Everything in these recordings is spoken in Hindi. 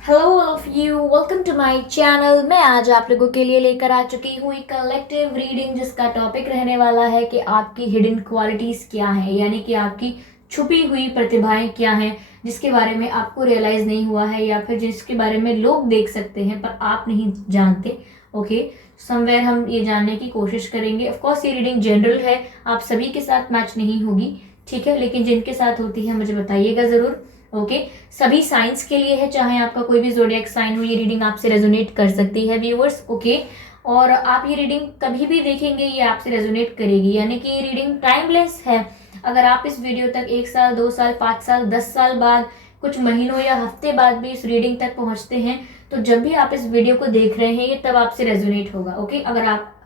Hello of you, welcome to my channel. मैं आज आप लोगों के लिए लेकर आ चुकी हूँ एक कलेक्टिव रीडिंग जिसका टॉपिक रहने वाला है कि आपकी हिडन क्वालिटीज़ क्या है, यानी कि आपकी छुपी हुई प्रतिभाएं क्या हैं जिसके बारे में आपको रियलाइज़ नहीं हुआ है या फिर जिसके बारे में लोग देख सकते हैं पर आप नहीं जानते। ओके, समवेयर हम ये जानने की कोशिश करेंगे। ऑफ कोर्स ये रीडिंग जनरल है, आप सभी के साथ मैच नहीं होगी, ठीक है, लेकिन जिनके साथ होती है मुझे बताइएगा ज़रूर। ओके, सभी साइंस के लिए है, चाहे आपका कोई भी ज़ोडिएक साइन हो, ये रीडिंग आपसे रेजोनेट कर सकती है व्यूअर्स। ओके, और आप ये रीडिंग कभी भी देखेंगे ये आपसे रेजोनेट करेगी, यानी कि ये रीडिंग टाइमलेस है। अगर आप इस वीडियो तक 1 साल 2 साल 5 साल 10 साल बाद, कुछ महीनों या हफ्ते बाद भी इस रीडिंग तक पहुंचते हैं तो जब भी आप इस वीडियो को देख रहे हैं ये तब आपसे रेजोनेट होगा। ओके, अगर आप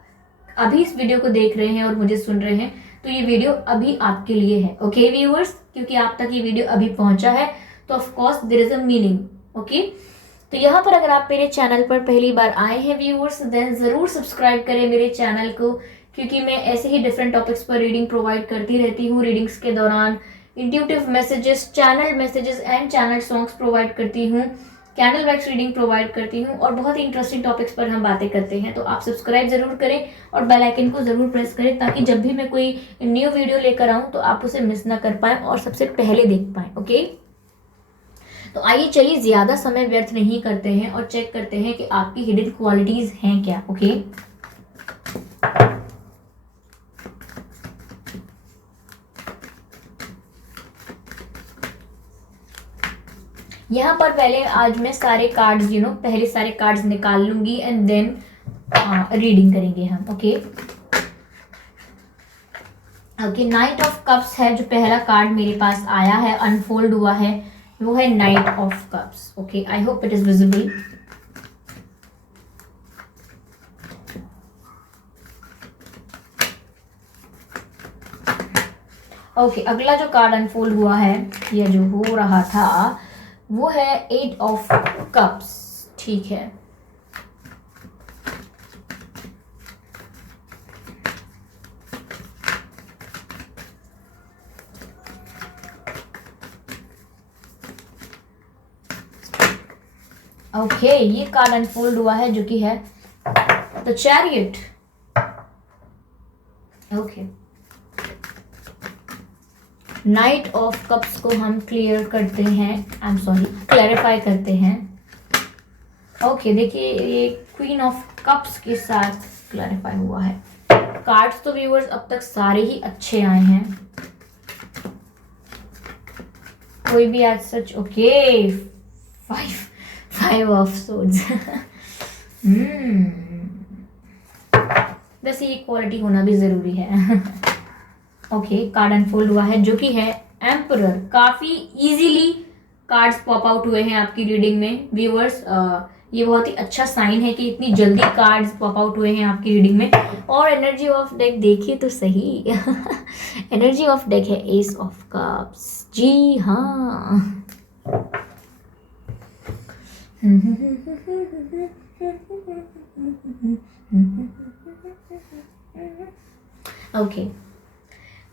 अभी इस वीडियो को देख रहे हैं और मुझे सुन रहे हैं तो ये वीडियो अभी आपके लिए है। ओके व्यूअर्स, क्योंकि आप तक ये वीडियो अभी पहुंचा है तो of course there is a meaning. Okay, तो यहाँ पर अगर आप मेरे चैनल पर पहली बार आए हैं व्यूअर्स, देन ज़रूर सब्सक्राइब करें मेरे चैनल को, क्योंकि मैं ऐसे ही डिफरेंट टॉपिक्स पर रीडिंग प्रोवाइड करती रहती हूँ। रीडिंग्स के दौरान intuitive messages, channel messages and channel songs provide करती हूँ, कैंडल वैक्स रीडिंग प्रोवाइड करती हूँ और बहुत ही इंटरेस्टिंग टॉपिक्स पर हम बातें करते हैं। तो आप सब्सक्राइब जरूर करें और बेल आइकन को जरूर प्रेस करें ताकि जब भी मैं कोई न्यू वीडियो लेकर आऊँ तो आप उसे मिस ना कर पाएँ और सबसे पहले देख पाएँ। ओके, तो आइए चलिए ज़्यादा समय व्यर्थ नहीं करते हैं और चेक करते हैं कि आपकी हिडन क्वालिटीज़ हैं क्या। ओके, यहाँ पर पहले आज मैं सारे कार्ड्स पहले सारे कार्ड्स निकाल लूंगी एंड देन रीडिंग करेंगे हम। Okay okay, night of cups है जो पहला कार्ड मेरे पास आया है, अनफोल्ड हुआ है, वो है night of cups. Okay, I hope it is visible. Okay, अगला जो कार्ड अनफोल्ड हुआ है या जो हो रहा था वो है 8 ऑफ कप्स। ठीक है, ओके, ये कार्ड अनफोल्ड हुआ है जो कि है the chariot. Okay, night of cups को हम क्लियर करते हैं, आई एम सॉरी, क्लैरिफाई करते हैं। ओके, देखिए ये क्वीन ऑफ कप्स के साथ क्लैरिफाई हुआ है। कार्ड्स तो व्यूअर्स अब तक सारे ही अच्छे आए हैं, कोई भी आज सच। Okay, five of swords. वैसे ये क्वालिटी होना भी जरूरी है। ओके, कार्ड अनफोल्ड हुआ है जो कि है एम्परर। काफी इजीली कार्ड्स पॉप आउट हुए हैं आपकी रीडिंग में व्यूअर्स। ये बहुत ही अच्छा साइन है कि इतनी जल्दी कार्ड्स पॉप आउट हुए हैं आपकी रीडिंग में। और एनर्जी ऑफ डेक देखिए तो सही। एनर्जी ऑफ डेक है एस ऑफ कप्स। जी हाँ। ओके,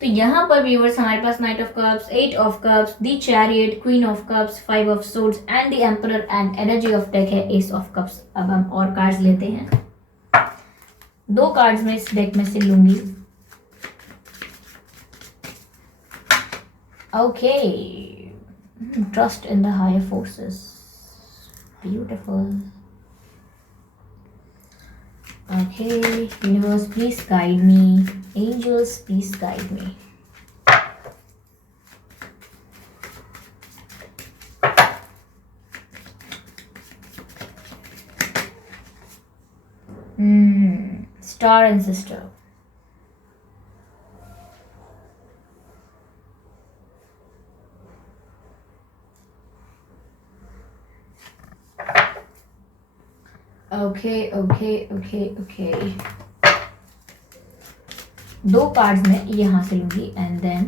तो यहाँ पर व्यूअर्स हमारे पास knight of cups, 8 of cups, the chariot, queen of cups, 5 of swords and the emperor and energy of deck है एस ऑफ कप्स। अब हम और कार्ड्स लेते हैं, 2 कार्ड्स मैं इस डेक में से लूंगी। Okay, trust in the higher forces, beautiful. Okay, universe, please guide me. Angels, please guide me. Star and sister. Okay. 2 cards मैं यहाँ से लूंगी and then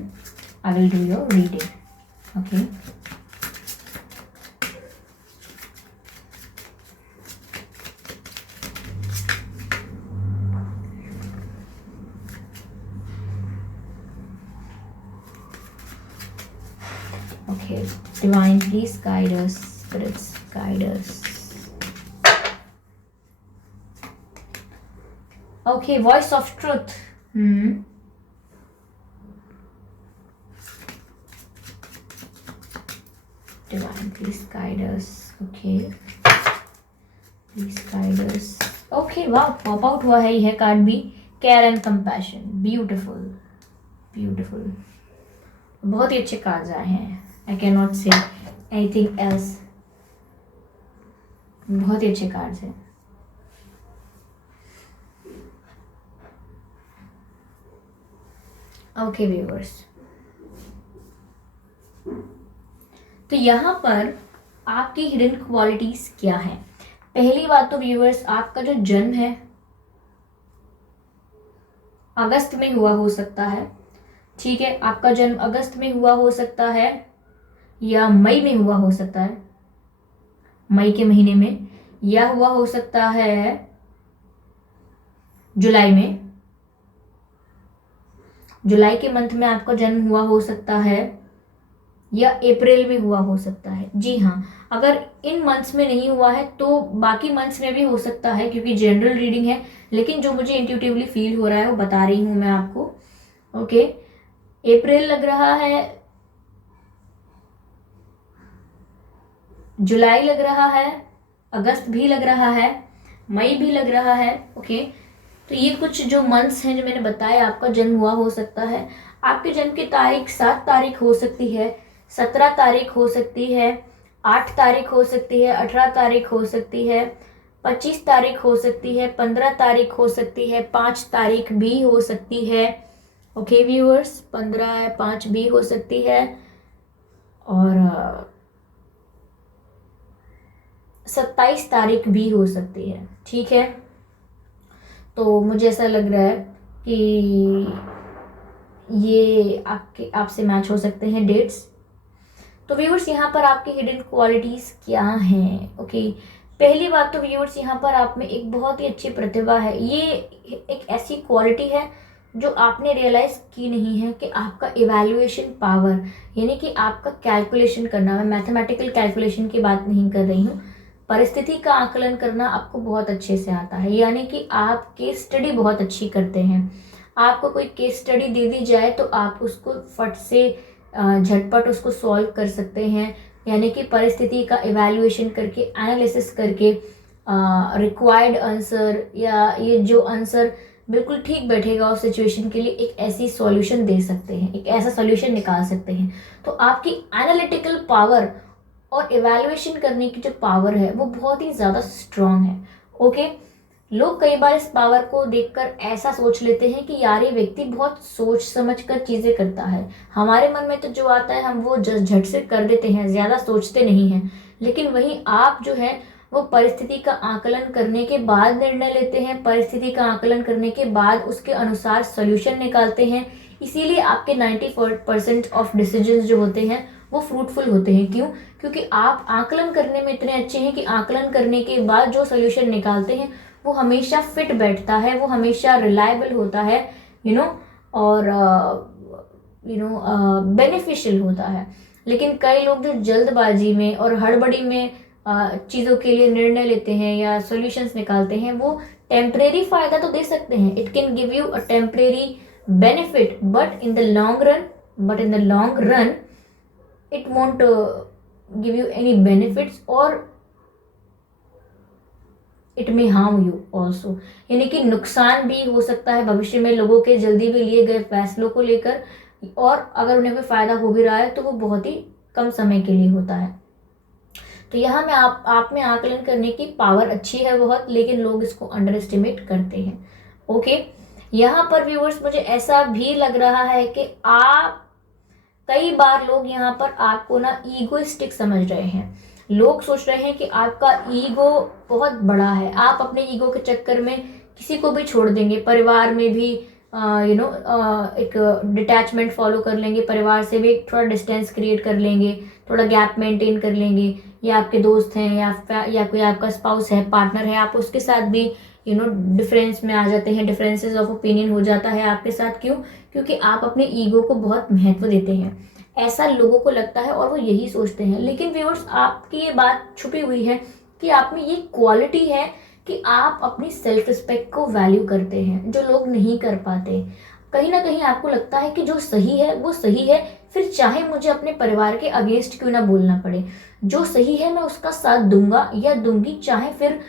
I will do your reading. Okay, Okay, Divine, please guide us. spirits guide us. Okay, voice of truth. Divine, please guide us. Okay, please guide us. Okay, wow, pop out हुआ है यह कार्ड भी, care and compassion. Beautiful, beautiful. बहुत ही अच्छे कार्ड्स आए हैं. I can not say anything else. बहुत ही अच्छे कार्ड्स हैं. ओके व्यूअर्स, तो यहाँ पर आपकी हिडन क्वालिटीज क्या है. पहली बात तो व्यूअर्स, आपका जो जन्म है अगस्त में हुआ हो सकता है. ठीक है, आपका जन्म अगस्त में हुआ हो सकता है या मई में हुआ हो सकता है, मई के महीने में, या हुआ हो सकता है जुलाई में. जुलाई के मंथ में आपका जन्म हुआ हो सकता है या अप्रैल में हुआ हो सकता है. जी हाँ, अगर इन मंथ्स में नहीं हुआ है तो बाकी मंथ्स में भी हो सकता है, क्योंकि जनरल रीडिंग है. लेकिन जो मुझे इंट्यूटिवली फील हो रहा है वो बता रही हूँ मैं आपको. ओके, अप्रैल लग रहा है, जुलाई लग रहा है, अगस्त भी लग रहा है, मई भी लग रहा है. ओके, तो ये कुछ जो मंथ्स हैं जो मैंने बताया आपका जन्म हुआ हो सकता है. आपके जन्म की तारीख 7 तारीख हो सकती है, 17 तारीख हो सकती है, 8 तारीख हो सकती है, 18 तारीख हो सकती है, 25 तारीख हो सकती है, 15 तारीख हो सकती है, 5 तारीख भी हो सकती है. ओके व्यूअर्स, 15 या 5 भी हो सकती है, और 27 तारीख भी हो सकती है. ठीक है, तो मुझे ऐसा लग रहा है कि ये आपसे मैच हो सकते हैं डेट्स. तो व्यूअर्स, यहाँ पर आपकी हिडन क्वालिटीज़ क्या हैं. ओके, पहली बात तो व्यूअर्स, यहाँ पर आप में एक बहुत ही अच्छी प्रतिभा है. ये एक ऐसी क्वालिटी है जो आपने रियलाइज़ की नहीं है कि आपका इवैल्यूएशन पावर, यानी कि आपका कैलकुलेशन करना, मैं मैथमेटिकल कैलकुलेशन की बात नहीं कर रही हूँ, परिस्थिति का आकलन करना आपको बहुत अच्छे से आता है. यानी कि आप केस स्टडी बहुत अच्छी करते हैं. आपको कोई केस स्टडी दे दी जाए तो आप उसको फट से झटपट उसको सॉल्व कर सकते हैं. यानी कि परिस्थिति का इवैल्यूएशन करके, एनालिसिस करके, रिक्वायर्ड आंसर या ये जो आंसर बिल्कुल ठीक बैठेगा उस सिचुएशन के लिए, एक ऐसी सॉल्यूशन दे सकते हैं, एक ऐसा सॉल्यूशन निकाल सकते हैं. तो आपकी एनालिटिकल पावर और इवैल्यूएशन करने की जो पावर है वो बहुत ही ज़्यादा स्ट्रांग है. ओके, लोग कई बार इस पावर को देखकर ऐसा सोच लेते हैं कि यार ये व्यक्ति बहुत सोच समझ कर चीज़ें करता है. हमारे मन में तो जो आता है हम वो झट से कर देते हैं, ज़्यादा सोचते नहीं हैं. लेकिन वहीं आप जो है वो परिस्थिति का आकलन करने के बाद निर्णय लेते हैं, परिस्थिति का आकलन करने के बाद उसके अनुसार सॉल्यूशन निकालते हैं. इसीलिए आपके 90% ऑफ डिसीजंस जो होते हैं वो फ्रूटफुल होते हैं. क्यों? क्योंकि आप आकलन करने में इतने अच्छे हैं कि आकलन करने के बाद जो सॉल्यूशन निकालते हैं वो हमेशा फिट बैठता है, वो हमेशा रिलायबल होता है, और बेनिफिशियल होता है. लेकिन कई लोग जो जल्दबाजी में और हड़बड़ी में चीज़ों के लिए निर्णय लेते हैं या सॉल्यूशंस निकालते हैं, वो टेम्परेरी फायदा तो दे सकते हैं, it can give you a temporary benefit, but in the long run it won't give you any benefits or it may harm you also. यानी कि नुकसान भी हो सकता है भविष्य में लोगों के जल्दी में लिए गए फैसलों को लेकर, और अगर उन्हें कोई फायदा हो भी रहा है तो वो बहुत ही कम समय के लिए होता है. तो यहाँ में आप में आकलन करने की पावर अच्छी है बहुत, लेकिन लोग इसको अंडर एस्टिमेट करते हैं. ओके, यहाँ पर व्यूअर्स मुझे ऐसा भी लग रहा है कि कई बार लोग यहाँ पर आपको ना ईगोइस्टिक समझ रहे हैं. लोग सोच रहे हैं कि आपका ईगो बहुत बड़ा है, आप अपने ईगो के चक्कर में किसी को भी छोड़ देंगे, परिवार में भी एक डिटैचमेंट फॉलो कर लेंगे, परिवार से भी एक थोड़ा डिस्टेंस क्रिएट कर लेंगे, थोड़ा गैप मेंटेन कर लेंगे. या आपके दोस्त हैं या कोई आपका स्पाउस है, पार्टनर है, आप उसके साथ भी डिफरेंस में आ जाते हैं, डिफरेंसेस ऑफ ओपिनियन हो जाता है आपके साथ. क्यों? क्योंकि आप अपने ईगो को बहुत महत्व देते हैं. ऐसा लोगों को लगता है और वो यही सोचते हैं। लेकिन व्यूअर्स, आपकी ये बात छुपी हुई है कि आप में ये क्वालिटी है कि आप अपनी सेल्फ रिस्पेक्ट को वैल्यू करते हैं, जो लोग नहीं कर पाते। कहीं ना कहीं आपको लगता है कि जो सही है वो सही है, फिर चाहे मुझे अपने परिवार के अगेंस्ट क्यों ना बोलना पड़े, जो सही है मैं उसका साथ दूंगा या दूंगी, चाहे फिर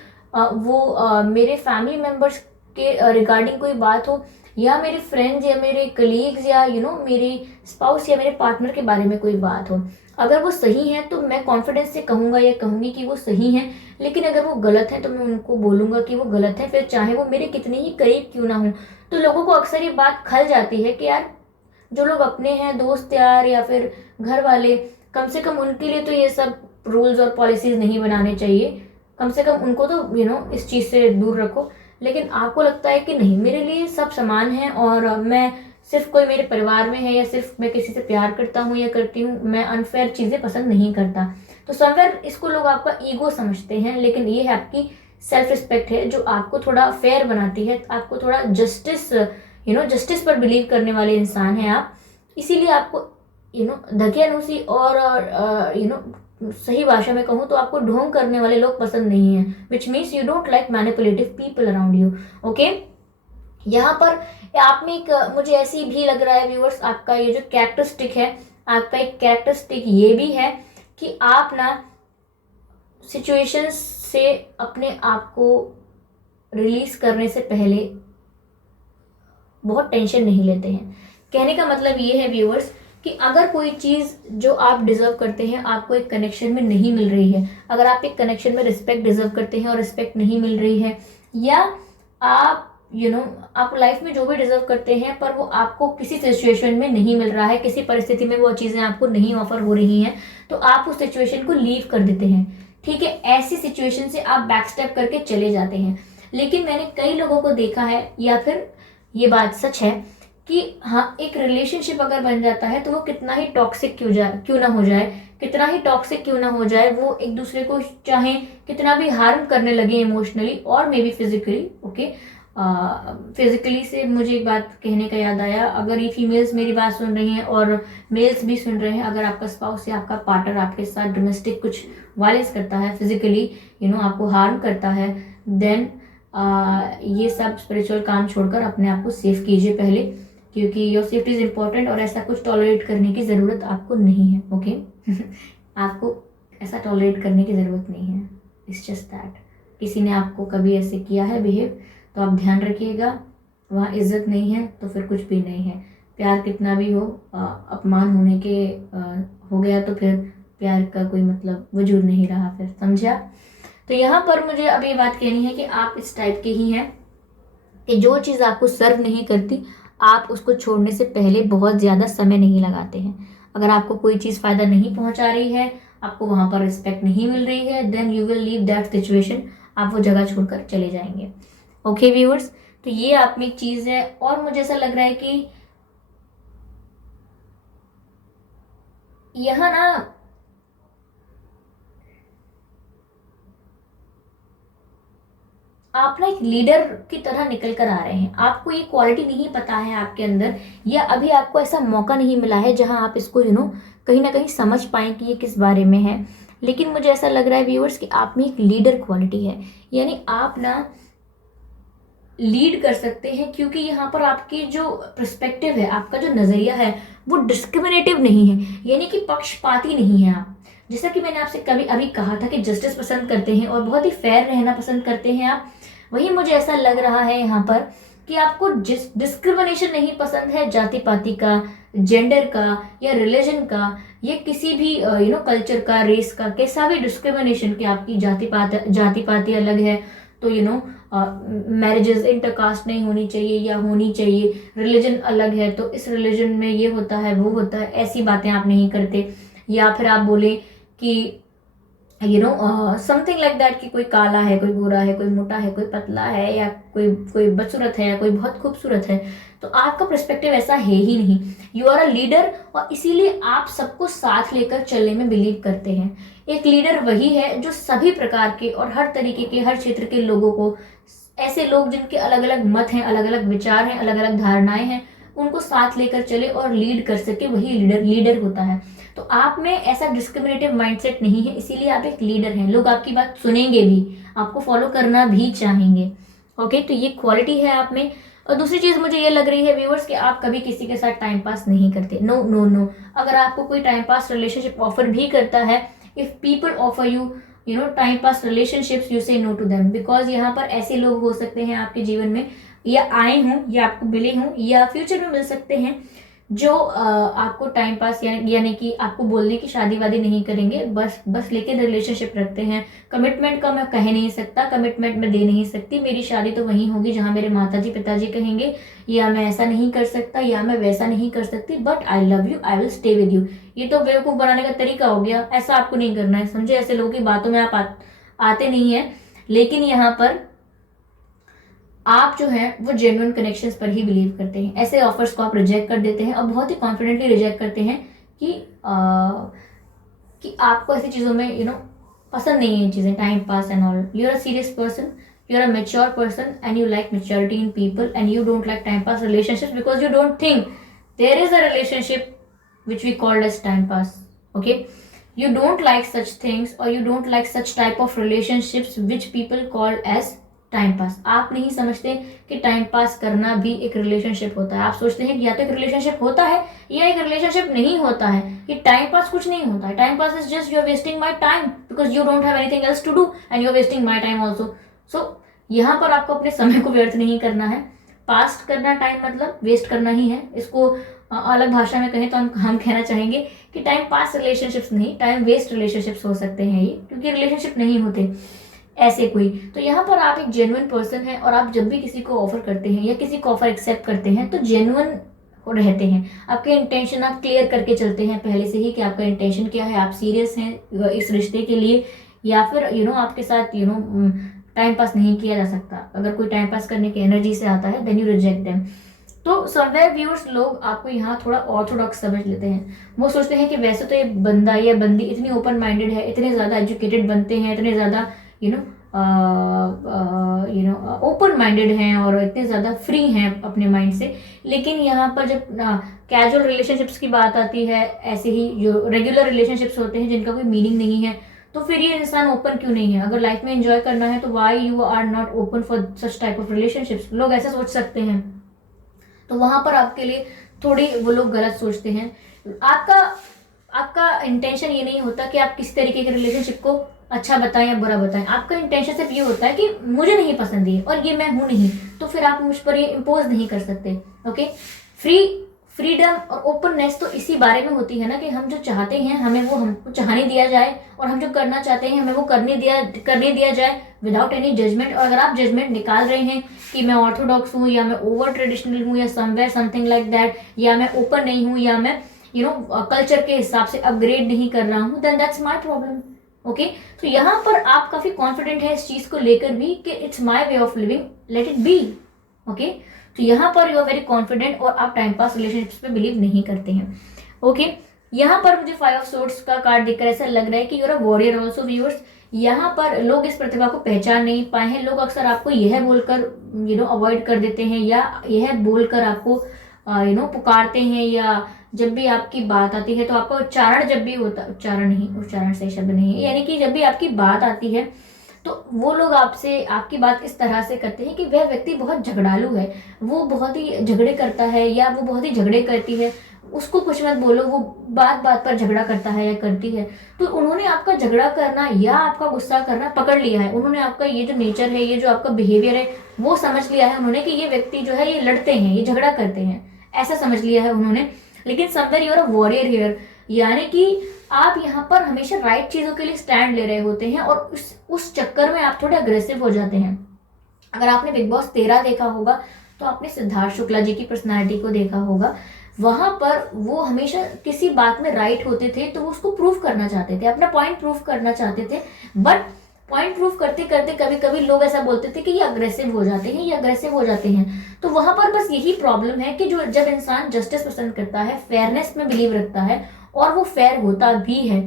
मेरे फैमिली मेम्बर्स के रिगार्डिंग कोई बात हो, या मेरे फ्रेंड्स या मेरे कलीग्स या मेरे स्पाउस या मेरे पार्टनर के बारे में कोई बात हो। अगर वो सही है तो मैं कॉन्फिडेंस से कहूँगा या कहूँगी कि वो सही है, लेकिन अगर वो गलत है तो मैं उनको बोलूँगा कि वो गलत है, फिर चाहे वो मेरे कितने ही करीब क्यों ना हो। तो लोगों को अक्सर ये बात खल जाती है कि यार, जो लोग अपने हैं, दोस्त यार या फिर घर वाले, कम से कम उनके लिए तो ये सब रूल्स और पॉलिसीज नहीं बनाने चाहिए, कम से कम उनको तो इस चीज़ से दूर रखो। लेकिन आपको लगता है कि नहीं, मेरे लिए सब समान है और मैं सिर्फ कोई मेरे परिवार में है या सिर्फ मैं किसी से प्यार करता हूँ या करती हूँ, मैं अनफेयर चीज़ें पसंद नहीं करता। तो समवेयर इसको लोग आपका ईगो समझते हैं, लेकिन ये है आपकी सेल्फ रिस्पेक्ट है जो आपको थोड़ा फेयर बनाती है, आपको थोड़ा जस्टिस पर बिलीव करने वाले इंसान हैं आप। इसीलिए आपको धकियानुसी और सही भाषा में कहूँ तो आपको ढोंग करने वाले लोग पसंद नहीं है, which means you don't like manipulative people around you. Okay, यहाँ पर आप में एक मुझे ऐसी भी लग रहा है व्यूअर्स, आपका ये जो कैरेक्टरिस्टिक है, आपका एक कैरेक्टरिस्टिक ये भी है कि आप ना सिचुएशंस से अपने आप को रिलीज करने से पहले बहुत टेंशन नहीं लेते हैं। कहने का मतलब ये है व्यूअर्स कि अगर कोई चीज़ जो आप डिजर्व करते हैं आपको एक कनेक्शन में नहीं मिल रही है, अगर आप एक कनेक्शन में रिस्पेक्ट डिजर्व करते हैं और रिस्पेक्ट नहीं मिल रही है, या आप आप लाइफ में जो भी डिजर्व करते हैं पर वो आपको किसी सिचुएशन में नहीं मिल रहा है, किसी परिस्थिति में वो चीज़ें आपको नहीं ऑफर हो रही हैं, तो आप उस सिचुएशन को लीव कर देते हैं। ठीक है, ऐसी सिचुएशन से आप बैक स्टेप करके चले जाते हैं। लेकिन मैंने कई लोगों को देखा है, या फिर ये बात सच है कि हाँ, एक रिलेशनशिप अगर बन जाता है तो वो कितना ही टॉक्सिक क्यों ना हो जाए, कितना ही टॉक्सिक क्यों ना हो जाए, वो एक दूसरे को चाहे कितना भी हार्म करने लगे इमोशनली और may be physically. Okay, physically से मुझे एक बात कहने का याद आया, अगर ये फीमेल्स मेरी बात सुन रही हैं और मेल्स भी सुन रहे हैं, अगर आपका स्पाउस या आपका पार्टनर आपके साथ डोमेस्टिक कुछ वायलेंस करता है, फिजिकली आपको हार्म करता है, देन ये सब स्पिरिचुअल काम छोड़कर अपने आप को सेफ कीजिए पहले, क्योंकि योर सेफ्टी इज इम्पोर्टेंट और ऐसा कुछ टॉलरेट करने की ज़रूरत आपको नहीं है। ओके आपको ऐसा टॉलरेट करने की ज़रूरत नहीं है, इट्स जस्ट दैट किसी ने आपको कभी ऐसे किया है बिहेव, तो आप ध्यान रखिएगा, वहाँ इज्जत नहीं है तो फिर कुछ भी नहीं है। प्यार कितना भी हो, अपमान होने के हो गया तो फिर प्यार का कोई मतलब वजूद नहीं रहा, फिर समझे आप। तो यहाँ पर मुझे अब ये बात कहनी है कि आप इस टाइप के ही हैं कि जो चीज़ आपको सर्व नहीं करती आप उसको छोड़ने से पहले बहुत ज़्यादा समय नहीं लगाते हैं। अगर आपको कोई चीज़ फ़ायदा नहीं पहुँचा रही है, आपको वहाँ पर रिस्पेक्ट नहीं मिल रही है, then you will leave that situation, आप वो जगह छोड़कर चले जाएंगे। ओके व्यूअर्स, तो ये आप में एक चीज़ है। और मुझे ऐसा लग रहा है कि यहाँ ना आप ना एक लीडर की तरह निकल कर आ रहे हैं, आपको ये क्वालिटी नहीं पता है आपके अंदर, या अभी आपको ऐसा मौका नहीं मिला है जहां आप इसको कहीं ना कहीं समझ पाएं कि ये किस बारे में है। लेकिन मुझे ऐसा लग रहा है व्यूअर्स कि आप में एक लीडर क्वालिटी है, यानी आप ना लीड कर सकते हैं, क्योंकि यहाँ पर आपकी जो पर्सपेक्टिव है, आपका जो नज़रिया है वो डिस्क्रिमिनेटिव नहीं है, यानी कि पक्षपाती नहीं है आप। जैसा कि मैंने आपसे कभी अभी कहा था कि जस्टिस पसंद करते हैं और बहुत ही फेयर रहना पसंद करते हैं आप, वही मुझे ऐसा लग रहा है यहाँ पर कि आपको डिस्क्रिमिनेशन नहीं पसंद है, जाति पाति का, जेंडर का या रिलीजन का या किसी भी कल्चर का, रेस का, कैसा भी डिस्क्रिमिनेशन कि आपकी जाति पाति अलग है तो मैरिजेस इंटरकास्ट नहीं होनी चाहिए या होनी चाहिए, रिलीजन अलग है तो इस रिलीजन में ये होता है वो होता है, ऐसी बातें आप नहीं करते। या फिर आप बोले कि समथिंग लाइक दैट कि कोई काला है, कोई गोरा है, कोई मोटा है, कोई पतला है, या कोई बदसूरत है या कोई बहुत खूबसूरत है, तो आपका पर्सपेक्टिव ऐसा है ही नहीं। यू आर अ लीडर और इसीलिए आप सबको साथ लेकर चलने में बिलीव करते हैं। एक लीडर वही है जो सभी प्रकार के और हर तरीके के, हर क्षेत्र के लोगों को, ऐसे लोग जिनके अलग अलग मत हैं, अलग अलग विचार हैं, अलग अलग धारणाएं हैं, उनको साथ लेकर चले और लीड कर सके, वही लीडर होता है। तो आप में ऐसा डिस्क्रिमिनेटिव माइंडसेट नहीं है, इसीलिए आप एक लीडर हैं। लोग आपकी बात सुनेंगे भी, आपको फॉलो करना भी चाहेंगे। ओके, तो ये क्वालिटी है आप में। और दूसरी चीज मुझे ये लग रही है व्यूअर्स कि आप कभी किसी के साथ टाइम पास नहीं करते। नो नो नो, अगर आपको कोई टाइम पास रिलेशनशिप ऑफर भी करता है, if people offer you know time pass relationships, you से नो टू देम, बिकॉज यहाँ पर ऐसे लोग हो सकते हैं आपके जीवन में, या आए हों या आपको मिले हों या फ्यूचर में मिल सकते हैं, जो आपको टाइम पास यानी कि आपको बोलने की शादी वादी नहीं करेंगे, बस लेकिन रिलेशनशिप रखते हैं। कमिटमेंट का मैं कह नहीं सकता, कमिटमेंट मैं दे नहीं सकती, मेरी शादी तो वहीं होगी जहां मेरे माताजी पिताजी कहेंगे, या मैं ऐसा नहीं कर सकता या मैं वैसा नहीं कर सकती, but I love you, I will stay with you. ये तो बेवकूफ बनाने का तरीका हो गया, ऐसा आपको नहीं करना है, समझे। ऐसे लोगों की बातों में आप आते नहीं है। लेकिन यहाँ पर आप जो है वो जेन्युइन कनेक्शंस पर ही बिलीव करते हैं। ऐसे ऑफर्स को आप रिजेक्ट कर देते हैं और बहुत ही कॉन्फिडेंटली रिजेक्ट करते हैं कि आपको ऐसी चीज़ों में पसंद नहीं है चीज़ें, time pass and all. You are a serious person, you are a mature person and you like maturity in people and you don't like time pass relationships because you don't think there is a relationship which we called as time pass. Okay, you don't like such things or you don't like such type of relationships which people call as time pass. आप नहीं समझते कि टाइम पास करना भी एक रिलेशनशिप होता है। आप सोचते हैं कि या तो एक रिलेशनशिप होता है या एक रिलेशनशिप नहीं होता है। ये टाइम पास कुछ नहीं होता है। Time pass is just you are wasting my time because you don't have anything else to do and you are wasting my time also. So यहाँ पर आपको अपने समय को व्यर्थ नहीं करना है। पास्ट करना टाइम मतलब वेस्ट करना ही है। इसको अलग भाषा में कहें तो हम कहना चाहेंगे कि टाइम पास रिलेशनशिप्स नहीं, टाइम वेस्ट रिलेशनशिप्स हो सकते हैं ये, क्योंकि रिलेशनशिप नहीं होते ऐसे कोई। तो यहाँ पर आप एक जेन्युइन पर्सन है और आप जब भी किसी को ऑफर करते हैं या किसी को ऑफर एक्सेप्ट करते हैं तो जेन्युइन रहते हैं। आपके इंटेंशन आप क्लियर करके चलते हैं पहले से ही कि आपका इंटेंशन क्या है, आप सीरियस हैं इस रिश्ते के लिए या फिर आपके साथ टाइम पास नहीं किया जा सकता। अगर कोई टाइम पास करने की एनर्जी से आता है देन यू रिजेक्ट देम। तो समवेयर व्यूअर्स लोग आपको यहाँ थोड़ा ऑर्थोडॉक्स समझ लेते हैं। वो सोचते हैं कि वैसे तो ये बंदा या बंदी इतनी ओपन माइंडेड है, इतने ज़्यादा एजुकेटेड बनते हैं, इतने ज़्यादा ओपन माइंडेड हैं और इतने ज़्यादा फ्री हैं अपने माइंड से। लेकिन यहाँ पर जब कैजुअल रिलेशनशिप्स की बात आती है, ऐसे ही जो रेगुलर रिलेशनशिप्स होते हैं जिनका कोई मीनिंग नहीं है, तो फिर ये इंसान ओपन क्यों नहीं है? अगर लाइफ में एंजॉय करना है तो why you are not open for such type of relationships? लोग ऐसा सोच सकते हैं। तो वहां पर आपके लिए थोड़ी वो लोग गलत सोचते हैं। आपका इंटेंशन ये नहीं होता कि आप किसी तरीके के रिलेशनशिप को अच्छा बताएं या बुरा बताएं। आपका इंटेंशन सिर्फ ये होता है कि मुझे नहीं पसंद ये और ये मैं हूं नहीं, तो फिर आप मुझ पर ये इम्पोज नहीं कर सकते। ओके, फ्रीडम और ओपननेस तो इसी बारे में होती है ना कि हम जो चाहते हैं हमें वो हमको चाहने दिया जाए और हम जो करना चाहते हैं हमें वो करने दिया जाए विदाउट एनी जजमेंट। और अगर आप जजमेंट निकाल रहे हैं कि मैं ऑर्थोडॉक्स हूँ या मैं ओवर ट्रेडिशनल हूँ या समवेयर समथिंग लाइक दैट, या मैं ओपन नहीं हूँ या मैं कल्चर के हिसाब से अपग्रेड नहीं कर रहा हूँ, then that's my problem. Okay, तो यहाँ पर आप काफी कॉन्फिडेंट है इस चीज को लेकर भी कि it's my way of living, let it be. Okay, तो यहाँ पर यू आर वेरी कॉन्फिडेंट और आप टाइम पास रिलेशनशिप्स पे बिलीव नहीं करते हैं। ओके, यहाँ पर मुझे 5 ऑफ सोर्ड्स का कार्ड देखकर ऐसा लग रहा है कि you are a warrior also viewers. यहाँ पर लोग इस प्रतिभा को पहचान नहीं पाए हैं। लोग अक्सर आपको यह बोलकर अवॉइड कर देते हैं या यह बोलकर आपको पुकारते हैं, या जब भी आपकी बात आती है तो आपका उच्चारण जब भी होता, उच्चारण सही शब्द नहीं है, यानी कि जब भी आपकी बात आती है तो वो लोग आपकी बात इस तरह से करते हैं कि वह व्यक्ति बहुत झगड़ालू है, वो बहुत ही झगड़े करता है या वो बहुत ही झगड़े करती है, उसको कुछ मत बोलो, वो बात बात पर झगड़ा करता है या करती है। तो उन्होंने आपका झगड़ा करना या आपका गुस्सा करना पकड़ लिया है। उन्होंने आपका ये जो नेचर है, ये जो आपका बिहेवियर है वो समझ लिया है उन्होंने कि ये व्यक्ति जो है ये लड़ते हैं, ये झगड़ा करते हैं, ऐसा समझ लिया है उन्होंने। लेकिन somewhere you are a warrior here, यानी कि आप यहाँ पर हमेशा राइट चीजों के लिए स्टैंड ले रहे होते हैं और उस चक्कर में आप थोड़े अग्रेसिव हो जाते हैं। अगर आपने बिग बॉस 13 देखा होगा तो आपने सिद्धार्थ शुक्ला जी की पर्सनालिटी को देखा होगा। वहां पर वो हमेशा किसी बात में राइट होते थे तो वो उसको प्रूव करना चाहते थे, अपना पॉइंट प्रूव करना चाहते थे, बट पॉइंट प्रूव करते करते कभी कभी लोग ऐसा बोलते थे कि ये अग्रेसिव हो जाते हैं, ये अग्रेसिव हो जाते हैं। तो वहां पर बस यही प्रॉब्लम है कि जो जब इंसान जस्टिस पसंद करता है, फेयरनेस में बिलीव रखता है और वो फेयर होता भी है,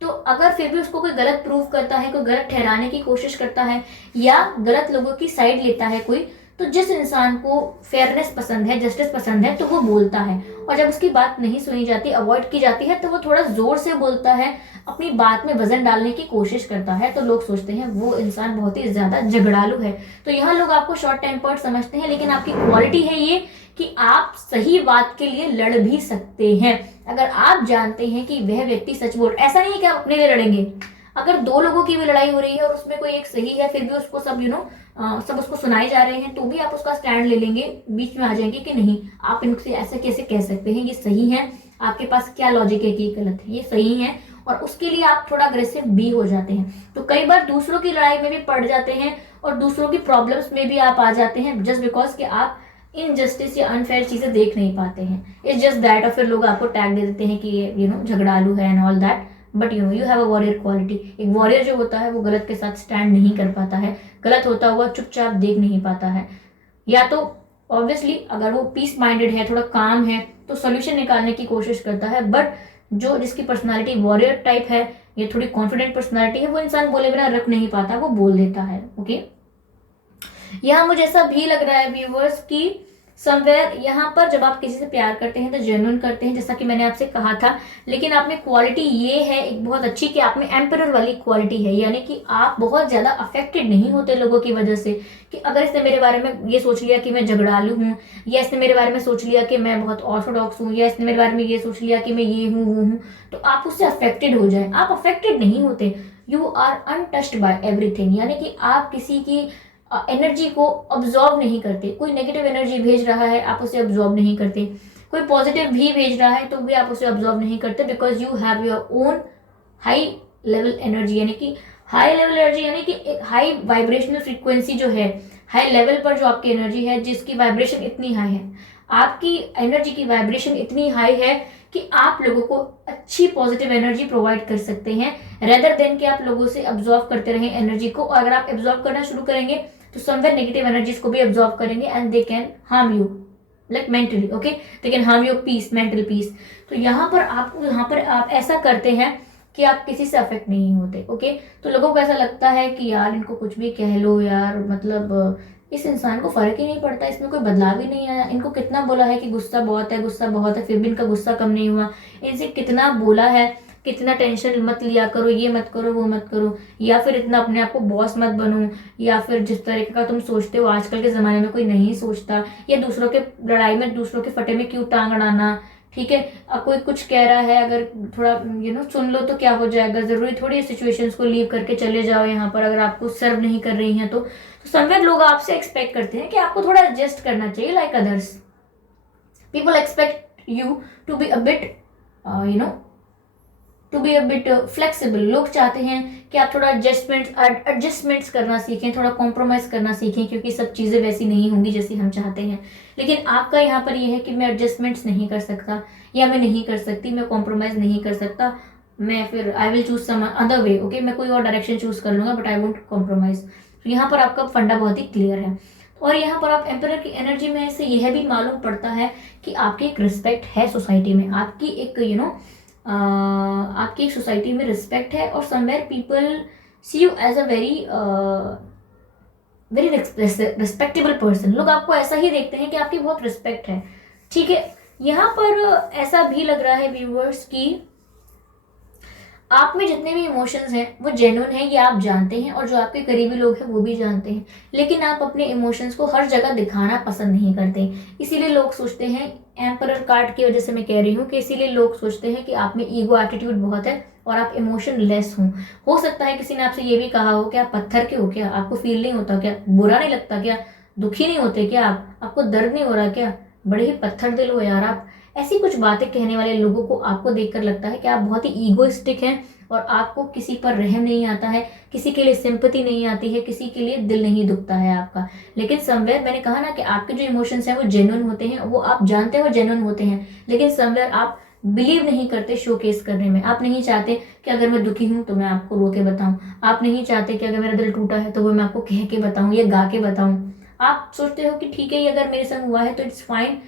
तो अगर फिर भी उसको कोई गलत प्रूव करता है, कोई गलत ठहराने की कोशिश करता है या गलत लोगों की साइड लेता है कोई, तो जिस इंसान को फेयरनेस पसंद है, जस्टिस पसंद है, तो वो बोलता है, और जब उसकी बात नहीं सुनी जाती, अवॉइड की जाती है, तो वो थोड़ा जोर से बोलता है, अपनी बात में वजन डालने की कोशिश करता है, तो लोग सोचते हैं वो इंसान बहुत ही ज्यादा झगड़ालू है। तो यहाँ लोग आपको शॉर्ट टेम्पर्ड समझते हैं, लेकिन आपकी क्वालिटी है ये कि आप सही बात के लिए लड़ भी सकते हैं। अगर आप जानते हैं कि वह व्यक्ति सच बोल, ऐसा नहीं है कि आप अपने लिए लड़ेंगे, अगर दो लोगों की भी लड़ाई हो रही है और उसमें कोई एक सही है, फिर भी उसको सब सब उसको सुनाए जा रहे हैं, तो भी आप उसका स्टैंड ले लेंगे, बीच में आ जाएंगे कि नहीं आप इनसे ऐसे कैसे कह सकते हैं, ये सही है, आपके पास क्या लॉजिक है कि ये गलत है, ये सही है, और उसके लिए आप थोड़ा अग्रेसिव भी हो जाते हैं। तो कई बार दूसरों की लड़ाई में भी पड़ जाते हैं और दूसरों की प्रॉब्लम्स में भी आप आ जाते हैं, जस्ट बिकॉज कि आप इनजस्टिस या अनफेयर चीजें देख नहीं पाते हैं। इट्स जस्ट दैट, और फिर लोग आपको टैग दे देते हैं कि ये झगड़ालू है and all that. But you have a warrior quality. एक वॉरियर जो होता है वो गलत के साथ स्टैंड नहीं कर पाता है, गलत होता हुआ चुपचाप देख नहीं पाता है। या तो ऑब्वियसली अगर वो पीस माइंडेड है, थोड़ा काम है, तो सोल्यूशन निकालने की कोशिश करता है। बट जो जिसकी पर्सनालिटी वॉरियर टाइप है या थोड़ी कॉन्फिडेंट पर्सनालिटी है, वो इंसान बोले बिना रख नहीं पाता, वो बोल देता है। ओके, यहाँ मुझे ऐसा भी लग रहा है व्यूवर्स कि समवेयर यहाँ पर जब आप किसी से प्यार करते हैं तो जेन्युइन करते हैं, जैसा कि मैंने आपसे कहा था, लेकिन आप में क्वालिटी ये है एक बहुत अच्छी कि आप में एम्परर वाली क्वालिटी है, यानी कि आप बहुत ज्यादा अफेक्टेड नहीं होते लोगों की वजह से, कि अगर इसने मेरे बारे में ये सोच लिया कि मैं झगड़ालू हूँ, या इसने मेरे बारे में सोच लिया कि मैं बहुत ऑर्थोडॉक्स हूँ, या इसने मेरे बारे में ये सोच लिया कि मैं ये हूँ वो हूँ, तो आप उससे अफेक्टेड हो जाए। आप अफेक्टेड नहीं होते, you are untouched by everything, यानी कि आप किसी की एनर्जी को ऑब्जॉर्व नहीं करते। कोई नेगेटिव एनर्जी भेज रहा है, आप उसे ऑब्जॉर्व नहीं करते, कोई पॉजिटिव भी भेज रहा है तो भी आप उसे ऑब्जॉर्व नहीं करते, because you have your own high level energy, यानी कि हाई लेवल एनर्जी, यानी कि एक हाई वाइब्रेशनल फ्रीक्वेंसी जो है, हाई लेवल पर जो आपकी एनर्जी है, जिसकी वाइब्रेशन इतनी हाई है, आपकी एनर्जी की वाइब्रेशन इतनी हाई है कि आप लोगों को अच्छी पॉजिटिव एनर्जी प्रोवाइड कर सकते हैं, रेदर देन कि आप लोगों से ऑब्जॉर्व करते रहें एनर्जी को। और अगर आप ऑब्जॉर्व करना शुरू करेंगे तो समवेयर नेगेटिव एनर्जीज को भी ऑब्जॉर्व करेंगे and they can harm you like mentally. Okay, they can harm your peace, mental peace. तो यहाँ पर आप ऐसा करते हैं कि आप किसी से अफेक्ट नहीं होते। ओके, तो लोगों को ऐसा लगता है कि यार इनको कुछ भी कह लो यार, मतलब इस इंसान को फर्क ही नहीं पड़ता, इसमें कोई बदलाव ही नहीं आया, इनको कितना बोला है कि गुस्सा बहुत है, गुस्सा बहुत है, फिर भी इनका गुस्सा कम नहीं हुआ, इनसे कितना बोला है कितना टेंशन मत लिया करो, ये मत करो वो मत करो, या फिर इतना अपने आप को बॉस मत बनो, या फिर जिस तरीके का तुम सोचते हो आजकल के ज़माने में कोई नहीं सोचता, या दूसरों के लड़ाई में दूसरों के फटे में क्यों टांग अड़ाना। ठीक है, कोई कुछ कह रहा है, अगर थोड़ा सुन लो तो क्या हो जाएगा, ज़रूरी थोड़ी सिचुएशंस को लीव करके चले जाओ यहाँ पर, अगर आपको सर्व नहीं कर रही हैं तो समवेयर लोग आपसे एक्सपेक्ट करते हैं कि आपको थोड़ा एडजस्ट करना चाहिए like others. People expect you to be a bit to be a bit flexible. लोग चाहते हैं कि आप थोड़ा एडजस्टमेंट्स करना सीखें, थोड़ा कॉम्प्रोमाइज करना सीखें, क्योंकि सब चीज़ें वैसी नहीं होंगी जैसी हम चाहते हैं। लेकिन आपका यहाँ पर ये है कि मैं एडजस्टमेंट्स नहीं कर सकता, या मैं नहीं कर सकती, मैं कॉम्प्रोमाइज नहीं कर सकता, मैं फिर I will choose some other way. Okay, मैं कोई और डायरेक्शन चूज कर लूंगा, बट आई वोंट कॉम्प्रोमाइज। तो यहाँ पर आपका फंडा बहुत ही क्लियर है। और यहाँ पर आप एम्परर की एनर्जी में से यह भी मालूम पड़ता है कि आपकी एक रिस्पेक्ट है सोसाइटी में, आपकी एक आपकी एक सोसाइटी में रिस्पेक्ट है, और somewhere people see you as a very respectable person. लोग आपको ऐसा ही देखते हैं कि आपकी बहुत रिस्पेक्ट है। ठीक है, यहाँ पर ऐसा भी लग रहा है व्यूवर्स कि आप में जितने भी इमोशंस हैं वो जेन्युइन हैं, ये आप जानते हैं, और जो आपके करीबी लोग हैं वो भी जानते हैं, लेकिन आप अपने इमोशंस को हर जगह दिखाना पसंद नहीं करते। इसीलिए लोग सोचते हैं, एम्परर कार्ड की वजह से मैं कह रही हूँ कि इसीलिए लोग सोचते हैं कि आप में ईगो एटीट्यूड बहुत है और आप इमोशन लेस हो सकता है किसी ने आपसे ये भी कहा हो कि आप पत्थर के हो क्या, आपको फील नहीं होता क्या, बुरा नहीं लगता क्या, दुखी नहीं होते क्या, आपको दर्द नहीं हो रहा क्या, बड़े ही पत्थर दिल हो यार आप। ऐसी कुछ बातें कहने वाले लोगों को आपको देखकर लगता है कि आप बहुत ही ईगोइस्टिक हैं, और आपको किसी पर रहम नहीं आता है, किसी के लिए सिंपैथी नहीं आती है, किसी के लिए दिल नहीं दुखता है आपका। लेकिन समवेयर मैंने कहा ना कि आपके जो इमोशंस हैं वो जेन्युइन होते हैं, वो आप जानते हो जेन्युइन होते हैं, लेकिन समवेयर आप बिलीव नहीं करते शोकेस करने में। आप नहीं चाहते कि अगर मैं दुखी हूं तो मैं आपको रो के बताऊं, आप नहीं चाहते कि अगर मेरा दिल टूटा है तो वो मैं आपको कह के बताऊं या गा के बताऊं। आप सोचते हो कि ठीक है, ये अगर मेरे संग हुआ है तो इट्स फाइन,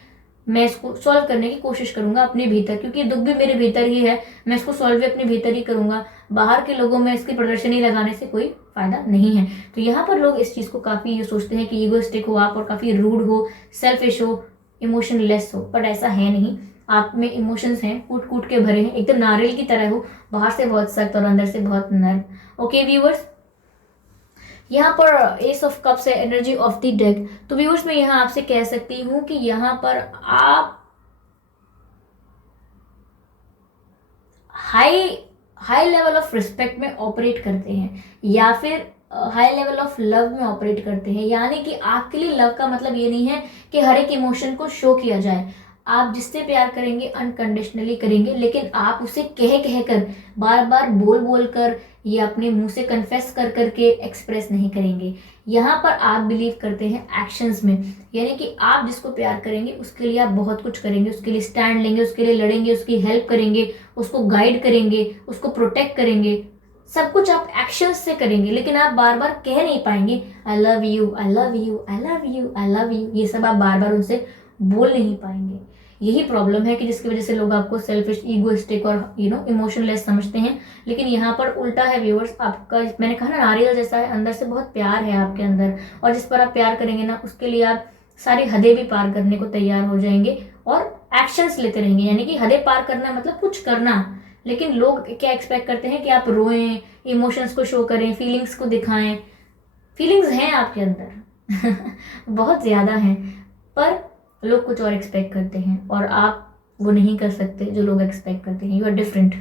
मैं इसको सॉल्व करने की कोशिश करूंगा अपने भीतर, क्योंकि दुख भी मेरे भीतर ही है, मैं इसको सॉल्व भी अपने भीतर ही करूंगा। बाहर के लोगों में इसकी प्रदर्शनी लगाने से कोई फायदा नहीं है। तो यहाँ पर लोग इस चीज को काफी ये सोचते हैं कि ईगोइस्टिक हो आप और काफी रूड हो, सेल्फिश हो, इमोशनलेस हो, बट ऐसा है नहीं। आप में इमोशंस हैं, कूट कूट के भरे हैं, एकदम नारियल की तरह हो, बाहर से बहुत सख्त और अंदर से बहुत नर्म। ओके व्यूअर्स, यहाँ पर एस ऑफ कप्स है, एनर्जी ऑफ द डेक। तो व्यूअर्स मैं यहाँ आपसे कह सकती हूँ कि यहाँ पर आप हाई लेवल ऑफ रिस्पेक्ट में ऑपरेट करते हैं या फिर हाई लेवल ऑफ लव में ऑपरेट करते हैं। यानी कि आपके लिए लव का मतलब ये नहीं है कि हर एक इमोशन को शो किया जाए। आप जिससे प्यार करेंगे अनकंडीशनली करेंगे, लेकिन आप उसे कह कर, बार बार बोल बोल कर या अपने मुंह से कन्फेस कर करके एक्सप्रेस नहीं करेंगे। यहाँ पर आप बिलीव करते हैं एक्शंस में, यानी कि आप जिसको प्यार करेंगे उसके लिए आप बहुत कुछ करेंगे, उसके लिए स्टैंड लेंगे, उसके लिए लड़ेंगे, उसकी हेल्प करेंगे, उसको गाइड करेंगे, उसको प्रोटेक्ट करेंगे, सब कुछ आप एक्शंस से करेंगे। लेकिन आप बार बार कह नहीं पाएंगे I love you, I love you, I love you, I love you, ये सब आप बार बार उनसे बोल नहीं पाएंगे। यही प्रॉब्लम है कि जिसकी वजह से लोग आपको सेल्फिश, ईगोइस्टिक और इमोशनलेस समझते हैं। लेकिन यहाँ पर उल्टा है व्यूअर्स, आपका मैंने कहा ना नारियल जैसा है, अंदर से बहुत प्यार है आपके अंदर, और जिस पर आप प्यार करेंगे ना उसके लिए आप सारी हदें भी पार करने को तैयार हो जाएंगे और एक्शंस लेते रहेंगे। यानी कि हदें पार करना मतलब कुछ करना। लेकिन लोग क्या एक्सपेक्ट करते हैं कि आप रोएं, इमोशंस को शो करें, फीलिंग्स को दिखाएं। फीलिंग्स हैं आपके अंदर बहुत ज़्यादा हैं, पर लोग कुछ और एक्सपेक्ट करते हैं और आप वो नहीं कर सकते जो लोग एक्सपेक्ट करते हैं। You are different.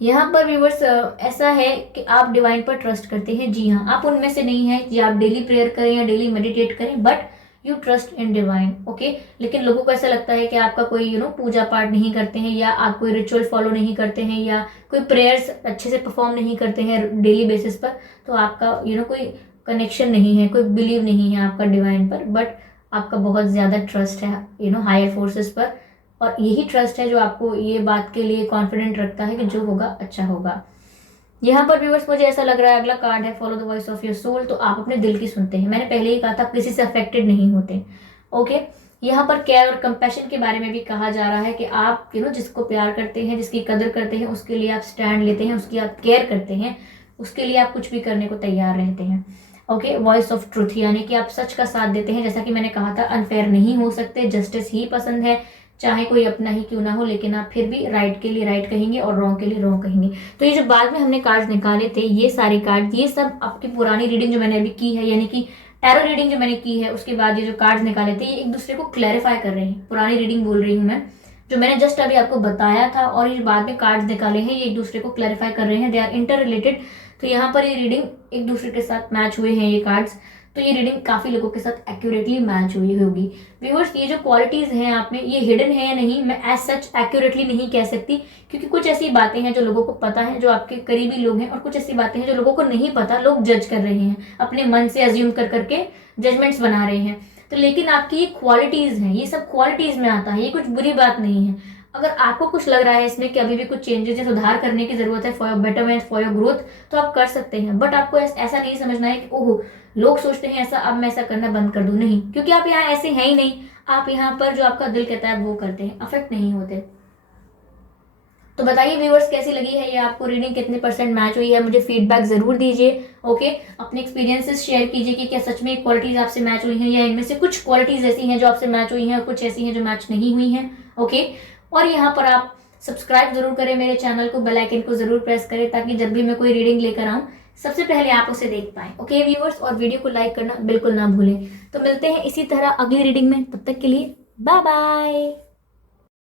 यहाँ पर व्यूअर्स ऐसा है कि आप डिवाइन पर ट्रस्ट करते हैं। जी हाँ, आप उनमें से नहीं है कि आप डेली प्रेयर करें या डेली मेडिटेट करें, but you trust in divine. Okay, लेकिन लोगों को ऐसा लगता है कि आपका कोई पूजा पाठ नहीं करते हैं, या आप कोई रिचुअल फॉलो नहीं करते हैं, या कोई प्रेयर्स अच्छे से परफॉर्म नहीं करते हैं डेली बेसिस पर, तो आपका कोई कनेक्शन नहीं है, कोई बिलीव नहीं है आपका डिवाइन पर। बट आपका बहुत ज़्यादा ट्रस्ट है हायर फोर्सेस पर, और यही ट्रस्ट है जो आपको ये बात के लिए कॉन्फिडेंट रखता है कि जो होगा अच्छा होगा। यहाँ पर व्यूअर्स मुझे ऐसा लग रहा है, अगला कार्ड है follow the voice of your soul. तो आप अपने दिल की सुनते हैं। मैंने पहले ही कहा था, किसी से अफेक्टेड नहीं होते। ओके, यहाँ पर केयर और कंपैशन के बारे में भी कहा जा रहा है कि आप जिसको प्यार करते हैं, जिसकी कदर करते हैं, उसके लिए आप स्टैंड लेते हैं, उसकी आप केयर करते हैं, उसके लिए आप कुछ भी करने को तैयार रहते हैं। ओके, वॉइस ऑफ ट्रूथ, यानी कि आप सच का साथ देते हैं। जैसा कि मैंने कहा था, अनफेयर नहीं हो सकते, जस्टिस ही पसंद है, चाहे कोई अपना ही क्यों ना हो, लेकिन आप फिर भी राइट के लिए राइट कहेंगे और रॉन्ग के लिए रॉन्ग कहेंगे। तो ये जो बाद में हमने कार्ड्स निकाले थे, ये सारे कार्ड, ये सब आपकी पुरानी रीडिंग जो मैंने अभी की है, यानी कि टैरो रीडिंग जो मैंने की है, उसके बाद ये जो कार्ड्स निकाले थे, ये एक दूसरे को क्लैरिफाई कर रहे हैं। पुरानी रीडिंग बोल रही हूँ मैं, जो मैंने जस्ट अभी आपको बताया था, और ये बाद में कार्ड्स निकाले हैं, ये एक दूसरे को क्लैरिफाई कर रहे हैं, दे आर इंटर रिलेटेड। तो यहाँ पर ये रीडिंग एक दूसरे के साथ मैच हुए हैं ये कार्ड्स। तो ये रीडिंग काफी लोगों के साथ एक्यूरेटली मैच हुई होगी। व्यूअर्स, ये जो क्वालिटीज हैं आप में, ये हिडन है या नहीं, मैं एज सच एक्यूरेटली नहीं कह सकती, क्योंकि कुछ ऐसी बातें हैं जो लोगों को पता है, जो आपके करीबी लोग हैं, और कुछ ऐसी बातें हैं जो लोगों को नहीं पता, लोग जज कर रहे हैं, अपने मन से अज्यूम कर करके जजमेंट्स बना रहे हैं। तो लेकिन आपकी ये क्वालिटीज हैं, ये सब क्वालिटीज में आता है, ये कुछ बुरी बात नहीं है। अगर आपको कुछ लग रहा है इसमें कि अभी भी कुछ चेंजेस या सुधार करने की जरूरत है for your betterment, for your growth, तो आप कर सकते हैं। बट आपको ऐसा नहीं समझना है कि ओहो लोग सोचते हैं ऐसा, अब मैं ऐसा करना बंद कर दूं। नहीं, क्योंकि आप यहाँ ऐसे हैं ही नहीं। आप यहाँ पर जो आपका दिल कहता है वो करते हैं, अफेक्ट नहीं होते। तो बताइए व्यूअर्स, कैसी लगी है ये आपको रीडिंग, कितने परसेंट मैच हुई है, मुझे फीडबैक जरूर दीजिए। ओके, अपने एक्सपीरियंसेस शेयर कीजिए कि क्या सच में क्वालिटीज आपसे मैच हुई हैं, या इनमें से कुछ क्वालिटीज ऐसी हैं जो आपसे मैच हुई हैं और कुछ ऐसी हैं जो मैच नहीं हुई हैं। ओके, और यहाँ पर आप सब्सक्राइब जरूर करें मेरे चैनल को, बेल आइकन को जरूर प्रेस करें, ताकि जब भी मैं कोई रीडिंग लेकर आऊँ सबसे पहले आप उसे देख पाएं। ओके व्यूअर्स, और वीडियो को लाइक करना बिल्कुल ना भूलें। तो मिलते हैं इसी तरह अगली रीडिंग में, तब तक के लिए बाय बाय।